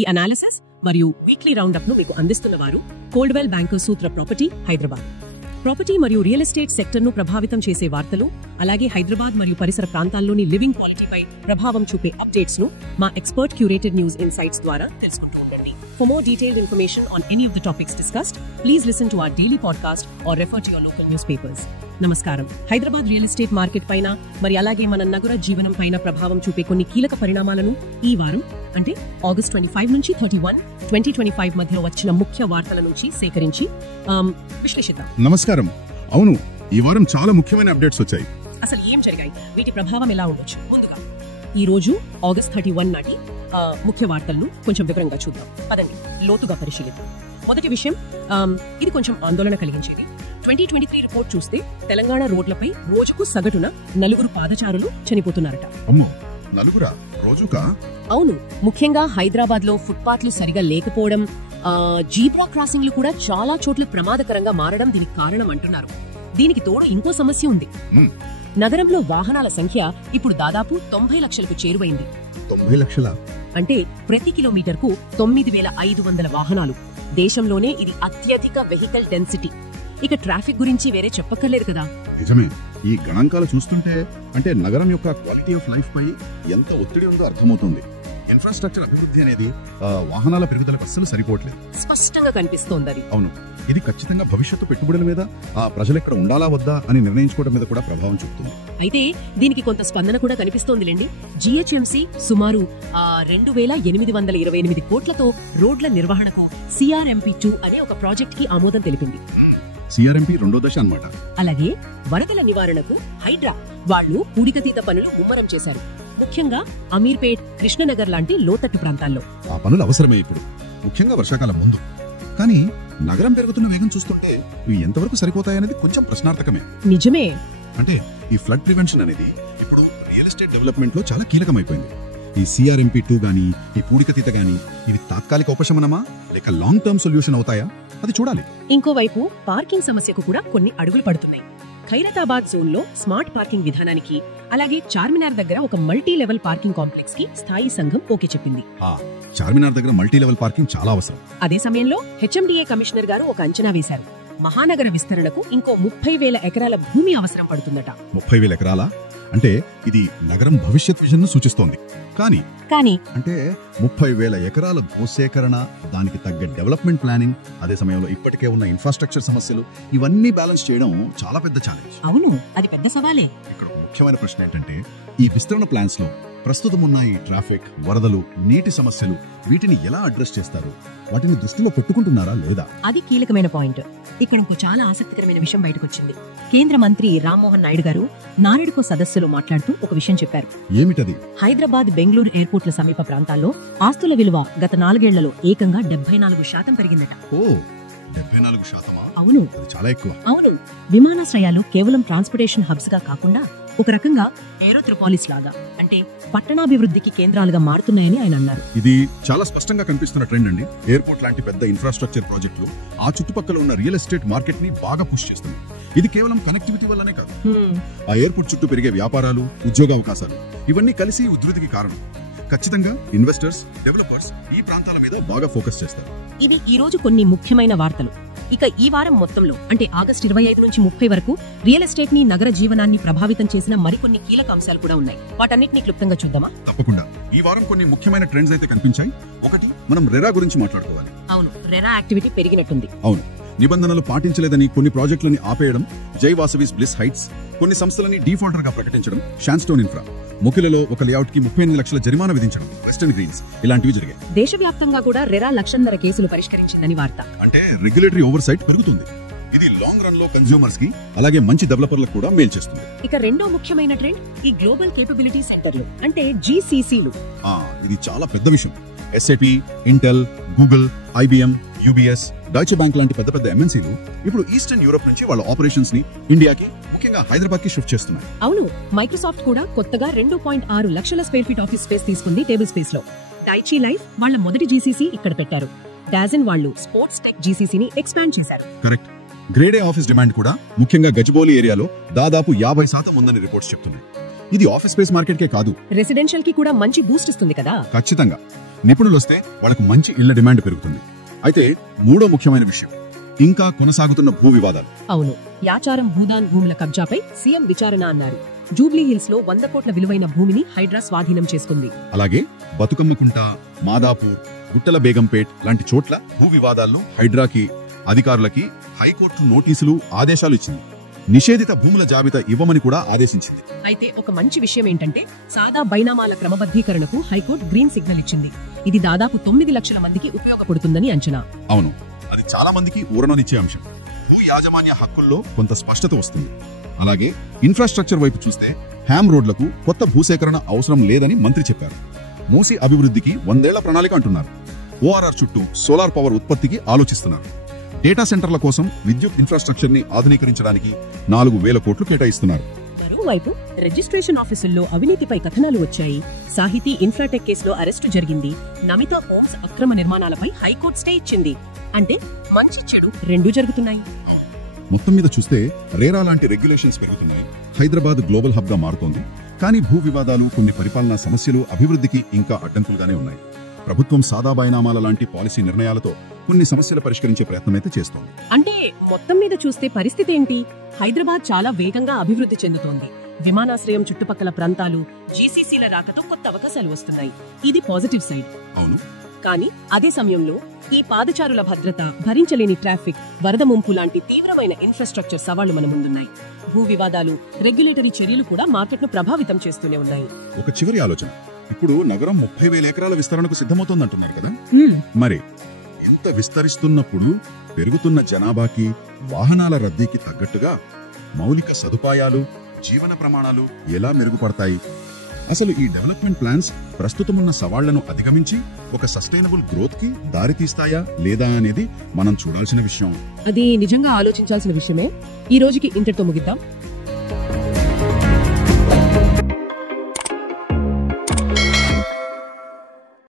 ఈ అనాలిసిస్ మరియు weekly round up ను మీకు అందిస్తున్న వారు కోల్డ్వెల్ బ్యాంకర్స్ సూత్ర ప్రాపర్టీ హైదరాబాద్. ప్రాపర్టీ మరియు రియల్ ఎస్టేట్ సెక్టర్ ను ప్రభావితం చేసే వార్తలు, అలాగే హైదరాబాద్ మరియు పరిసర ప్రాంతాల్లోని లివింగ్ క్వాలిటీపై ప్రభావం చూపే అప్డేట్స్ ను మా ఎక్స్పర్ట్ క్యూరేటెడ్ న్యూస్ ఇన్సైట్స్ ద్వారా తెలుసుకుంటూ ఉండండి. For more detailed information on any of the topics discussed, please listen to our daily podcast or refer to your local newspapers. నమస్కారం. హైదరాబాద్ రియల్ ఎస్టేట్ మార్కెట్ పైన మరి అలాగే మన నగర జీవనం పైన ప్రభావం చూపే కొన్ని కీలక పరిణామాలను ఈ వారం అంటే ఆగస్ట్ 25 నుంచి 31, 2025 మధ్యలో వచ్చిన ముఖ్య వార్తల నుంచి సేకరించి విశ్లేషిద్దాం. నమస్కారం. అవును, ఈ వారం చాలా ముఖ్యమైన అప్డేట్స్ వచ్చాయి. అసలు ఏం జరిగాయి, వీటి ప్రభావం ఎలా ఉండొచ్చు? ముందుగా ఈ రోజు ఆగస్ట్ 31 నాటి ముఖ్య వార్తలను కొంచెం వివరంగా చూద్దాం. పదండి, లోతుగా పరిశీలిద్దాం. మొదటి విషయం, ఇది కొంచెం ఆందోళన కలిగించేది. 2023 రిపోర్ట్ చూస్తే తెలంగాణ రోడ్లపై రోజుకు సగటున 4 పాదచారులు చనిపోతున్నారట. అమ్మో, 4 రోజుకా? అవును, ముఖ్యంగా హైదరాబాద్ లో ఫుట్పాత్లు సరిగా లేకపోవడం, జీబ్రా క్రాసింగ్లు కూడా చాలా చోట్ల ప్రమాదకరంగా మారడం దీనికి కారణం అంటున్నారు. దీనికి తోడు ఇంకో సమస్య ఉంది. నగరంలో వాహనాల సంఖ్య ఇప్పుడు దాదాపు 90 లక్షలకు చేరువైంది. 90 లక్షల అంటే ప్రతి కిలోమీటర్కు 9,500 వాహనాలు. దేశంలోనే ఇది అత్యధిక వెహికల్ డెన్సిటీ. ఇక ట్రాఫిక్ గురించి వేరే చెప్పక్కర్లేదు కదా. నిజమే. ఈ గణాంకాలు చూస్తుంటే అంటే నగరం యొక్క క్వాలిటీ ఆఫ్ లైఫ్ పై ఎంత ఒత్తిడి ఉందో అర్థమవుతుంది. ఇన్ఫ్రాస్ట్రక్చర్ అభివృద్ధి అనేది వాహనాల పెరుగుదలకు అస్సలు సరిపోవట్లేదు. స్పష్టంగా కనిపిస్తోంది అది. అవును, ఇది ఖచ్చితంగా భవిష్యత్తు పెట్టుబడుల మీద ప్రజలు ఎక్కడ ఉండాలా వద్దా అని నిర్ణయించుకోవడం మీద కూడా ప్రభావం చూపుతుంది. అయితే దీనికి కొంత స్పందన కూడా కనిపిస్తోందిలేండి. జిహెచ్ఎంసీ సుమారు 2,828 కోట్లతో రోడ్ల నిర్వహణకు CRMP2 అనే ఒక ప్రాజెక్ట్ కి ఆమోదం తెలిపింది. CRMP 2వ దశ అన్నమాట. అలాగే వరదల నివారణకు హైడ్రా వాళ్ళు పూడికతీత పనులు ముమ్మరం చేశారు. ముఖ్యంగా అమీర్పేట్, కృష్ణనగర్ లాంటి లోతట్టు ప్రాంతాల్లో. ఆ పనులు అవసరమే ఇప్పుడు, ముఖ్యంగా వర్షాకాలం ముందు. కానీ నగరం పెరుగుతున్న వేగం చూస్తుంటే ఇవి ఎంతవరకు సరిపోతాయనేది కొంచెం ప్రశ్నార్థకమే. నిజమే. అంటే ఈ ఫ్లడ్ ప్రివెన్షన్ అనేది ఇప్పుడు రియల్ ఎస్టేట్ డెవలప్మెంట్ లో చాలా కీలకమైపోయింది. ఈ CRMP2 గానీ, ఈ పూడికతీత గానీ, ఇవి తాత్కాలిక ఉపశమనమా లేక లాంగ్ టర్మ్ సొల్యూషన్ అవుతాయా అది చూడాలి. ఇంకోవైపు పార్కింగ్ సమస్యకు కూడా కొన్ని అడుగులు పడుతున్నాయి. ఖైరతాబాద్ జోన్ లో స్మార్ట్ పార్కింగ్ విధానానికి, అలాగే చార్మినార్ దగ్గర ఒక మల్టీ లెవెల్ పార్కింగ్ కాంప్లెక్స్ కి స్థాయి సంఘం ఓకే చెప్పింది. చార్మినార్ దగ్గర మల్టీ లెవెల్ పార్కింగ్ చాలా అవసరం. అదే సమయంలో HMDA కమిషనర్ గారు ఒక అంచనా వేశారు. మహానగర విస్తరణకు ఇంకో 30,000 ఎకరాల భూమి అవసరం పడుతుందట. 30,000 ఎకరాలా? అంటే ఇది నగరం భవిష్యత్ విజన్ ను సూచిస్తోంది. కానీ అంటే 30,000 ఎకరాల భూసేకరణ, దానికి తగ్గ డెవలప్మెంట్ ప్లానింగ్, అదే సమయంలో ఇప్పటికే ఉన్న ఇన్ఫ్రాస్ట్రక్చర్ సమస్యలు, ఇవన్నీ బ్యాలెన్స్ చేయడం చాలా పెద్ద ఛాలెంజ్. అవును, అది పెద్ద సవాలే. ఇక్కడ ముఖ్యమైన ప్రశ్న ఏంటంటే, ఈ విస్తరణ ప్లాన్స్ లో ప్రస్తుతం ఉన్న ఈ ట్రాఫిక్, వరదలు, నీటి సమస్యలు, వీటిని ఎలా అడ్రస్ చేస్తారు? వాటిని దృష్టిలో పెట్టుకుంటున్నారా లేదా? అది కీలకమైన పాయింట్. ఇక్కడ ఇంకో చాలా ఆసక్తికరమైన విషయం బయటకొచ్చింది. కేంద్ర మంత్రి రామ్మోహన్ నాయుడు గారు నారెడ్కో సదస్సులో మాట్లాడుతూ ఒక విషయం చెప్పారు. ఏమిటది? హైదరాబాద్, బెంగళూరు ఎయిర్పోర్ట్ల సమీప ప్రాంతాల్లో ఆస్తుల విలువ గత 4 ఏళ్లలో ఏకంగా 74% పెరిగిందట. ఓ, 74%? అవును, అది చాలా ఎక్కువ. అవును, విమానాశ్రయాలు కేవలం ట్రాన్స్పోర్టేషన్ హబ్స్ గా కాకుండా ఒక రకంగా ఏరోత్రిపాలిస్ లాగా, అంటే పట్టణాభివృద్ధికి కేంద్రాలుగా మారుతున్నాయని ఆయన అన్నారు. ఇది చాలా స్పష్టంగా కనిపిస్తున్న ట్రెండ్ అండి. ఎయిర్పోర్ట్ లాంటి పెద్ద ఇన్ఫ్రాస్ట్రక్చర్ ప్రాజెక్టులు ఆ చుట్టుపక్కల ఉన్న రియల్ ఎస్టేట్ మార్కెట్ ని బాగా పుష్ చేస్తుంది. ఇది కేవలం కనెక్టివిటీ వల్లనే కాదు, ఆ ఎయిర్పోర్ట్ చుట్టూ పెరిగే వ్యాపారాలు, ఉద్యోగ అవకాశాలు, ఇవన్నీ కలిసి ఉధృతికి కారణం. ఖచ్చితంగా ఇన్వెస్టర్స్, డెవలపర్స్ ఈ ప్రాంతాల మీద బాగా ఫోకస్ చేస్తారు. ఇవి ఈ రోజు కొన్ని ముఖ్యమైన వార్తలు. ఇక ఈ వారం మొత్తంలో అంటే ఆగస్టు 25 నుంచి 30 వరకు రియల్ ఎస్టేట్ ని, నగర జీవనాన్ని ప్రభావితం చేసిన మరికొన్ని కీలక అంశాలు కూడా ఉన్నాయి. వాటన్నిటిని క్లుప్తంగా చూద్దామా? తప్పకుండా. ఈ వారం కొన్ని ముఖ్యమైన ట్రెండ్స్ అయితే కనిపించాయి. ఒకటి, మనం రెరా గురించి మాట్లాడుకోవాలి. అవును, రెరా యాక్టివిటీ పెరిగినట్టుంది. అవును, నిబంధనలు పాటించలేదని కొన్ని ప్రాజెక్టులని ఆపేయడం, జై వాసవిస్ బ్లిస్ హైట్స్, కొన్ని సంస్థలని డిఫాల్టర్ గా ప్రకటించడం, షాన్స్టోన్ ఇన్ఫ్రా, ముకిలలో ఒక లేఅవుట్ కి 38 లక్షల జరిమానా విధించడం, వెస్టర్న్ గ్రీన్స్, ఇలాంటివి జరిగాయి. దేశవ్యాప్తంగా కూడా రెరా 1,00,000 కేసులు పరిష్కరించిందని వార్త. అంటే రెగ్యులేటరీ ఓవర్ సైట్ పెరుగుతుంది. ఇది లాంగ్ రన్ లో కన్స్యూమర్స్ కి, అలాగే మంచి డెవలపర్లకు కూడా మేలు చేస్తుంది. ఇక రెండో ముఖ్యమైన ట్రెండ్ ఈ గ్లోబల్ కేపబిలిటీ సెంటర్లు అంటే GCCలు. ఇది చాలా పెద్ద విషయం. SAP, Intel, Google, IBM, UBS, Deutsche bank లాంటి పెద్ద పెద్ద MNCలు ఇప్పుడు ఈస్టర్న్ యూరోప్ నుంచి వాళ్ళ ఆపరేషన్స్ ని ఇండియాకి, ముఖ్యంగా హైదరాబాద్ కి షిఫ్ట్ చేస్తున్నారు. అవును, మైక్రోసాఫ్ట్ కూడా కొత్తగా 2.6 లక్షల స్క్వేర్ ఫీట్ ఆఫీస్ స్పేస్ తీసుకుంది టేబుల్ స్పేస్ లో. డైచీ లైఫ్ వాళ్ళ మొదటి GCC ఇక్కడ పెట్టారు. డాజన్ వాళ్ళు స్పోర్ట్స్ టెక్ GCCని ఎక్స్పాండ్ చేశారు. Correct. Grade A office demand కూడా ముఖ్యంగా గచ్చిబౌలి ఏరియాలో దాదాపు 50% ఉందని రిపోర్ట్స్ చెప్తున్నాయి. ఇది ఆఫీస్ స్పేస్ మార్కెట్ కే కాదు, రెసిడెన్షియల్ కి కూడా మంచి బూస్ట్ ఇస్తుంది కదా. ఖచ్చితంగా. నిపుణులు వస్తే వాళ్ళకు మంచి ఇళ్ల డిమాండ్ పెరుగుతుంది. అయితే మూడో ముఖ్యమైన విషయం, ఇంకా కొనసాగుతున్న భూ వివాదాలు. అవును, యాచారం భూదాన్ భూముల కబ్జాపై సీఎం విచారణ అన్నారు. జూబ్లీ హిల్స్ లో 100 కోట్ల విలువైన భూమిని హైడ్రా స్వాధీనం చేసుకుంది. అలాగే బతుకమ్మకుంట, మాదాపూర్, గుట్టల బేగంపేట్ లాంటి చోట్ల భూ వివాదాల్లో హైడ్రాకి, అధికారులకి హైకోర్టు నోటీసులు, ఆదేశాలు ఇచ్చింది. నిషేధిత భూముల జాబితా ఇవ్వమని కూడా ఆదేశించింది. అయితే ఒక మంచి విషయం ఏంటంటే సాదా బైనామాల క్రమబద్ధీకరణకు హైకోర్టు గ్రీన్ సిగ్నల్ ఇచ్చింది. ఇది దాదాపు 9 లక్షల మందికి ఉపయోగపడుతుందని అంచనా. అవును, అది చాలా మందికి ఊరననిచ్చే అంశం. భూ యాజమాన్య హక్కుల్లో కొంత స్పష్టత వస్తుంది. అలాగే ఇన్ఫ్రాస్ట్రక్చర్ వైపు చూస్తే హ్యామ్ రోడ్లకు కొత్త భూసేకరణ అవసరం లేదని మంత్రి చెప్పారు. మూసీ అభివృద్ధికి 100 ఏళ్ల ప్రణాళిక అంటున్నారు. ఓఆర్ఆర్ చుట్టూ సోలార్ పవర్ ఉత్పత్తికి ఆలోచిస్తున్నారు. డేటా సెంటర్ల కోసం విద్యుత్ ఇన్ఫ్రాస్ట్రక్చర్ ని ఆధునీకరించడానికి 4,000 కోట్లు కేటాయిస్తున్నారు. మరోవైపు రిజిస్ట్రేషన్ ఆఫీసుల్లో అవినీతిపై కథనాలు వచ్చాయి. సాహితీ ఇన్ఫ్రాటెక్ కేసులో అరెస్టు జరిగింది. నమితా హోమ్స్ అక్రమ నిర్మాణాలపై హైకోర్టు స్టే ఇచ్చింది. అంటే మంచి చెడు రెండూ జరుగుతున్నాయి. మొత్తం మీద చూస్తే రేరా లాంటి రెగ్యులేషన్స్ పెరుగుతున్నాయి. హైదరాబాద్ గ్లోబల్ హబ్ గా మారుతోంది. కానీ భూ వివాదాలు, కొన్ని పరిపాలనా సమస్యలు అభివృద్ధికి ఇంకా అడ్డంకులుగానే ఉన్నాయి. ప్రభుత్వం సాదా బైనామాల లాంటి పాలసీ నిర్ణయాలతో కొన్ని సమస్యలు పరిష్కరించే ప్రయత్నమైతే చేస్తోంది. అంటే మొత్తం మీద చూస్తే పరిస్థితి ఏంటి? హైదరాబాద్ చాలా వేగంగా అభివృద్ధి చెందుతోంది. విమానాశ్రయం చుట్టుపక్కల ప్రాంతాలు, జీసీసీల రాకతో కొత్త అవకాశాలు వస్తున్నాయి. ఇది పాజిటివ్ సైడ్. అవును, కానీ అదే సమయంలో ఈ పాదచారుల భద్రత, భరించలేని ట్రాఫిక్, వరద ముంపు లాంటి తీవ్రమైన ఇన్ఫ్రాస్ట్రక్చర్ సవాళ్లు మన ముందున్నాయి. భూ వివాదాలు, రెగ్యులేటరీ చర్యలు కూడా మార్కెట్ను ప్రభావితం చేస్తూనే ఉన్నాయి. ఒక చివరి ఆలోచన, ఇప్పుడు నగరం 30,000 ఎకరాల విస్తరణకు సిద్ధమవుతోందంటున్నారు కదా. మరి ఎంత విస్తరిస్తున్నప్పుడు పెరుగుతున్న జనాభాకి, వాహనాల రద్దీకి తగ్గట్టుగా మౌలిక సదుపాయాలు, జీవన ప్రమాణాలు ఎలా మెరుగుపడతాయి? అసలు ఈ డెవలప్మెంట్ ప్లాన్స్ ప్రస్తుతమున్న సవాళ్లను అధిగమించి ఒక సస్టైనబుల్ గ్రోత్ కి దారితీస్తాయా లేదా అనేది మనం చూడాల్సిన విషయం. అది నిజంగా ఆలోచించాల్సిన విషయమే. ఈ రోజుకి ఇంతటితో ముగిద్దాం.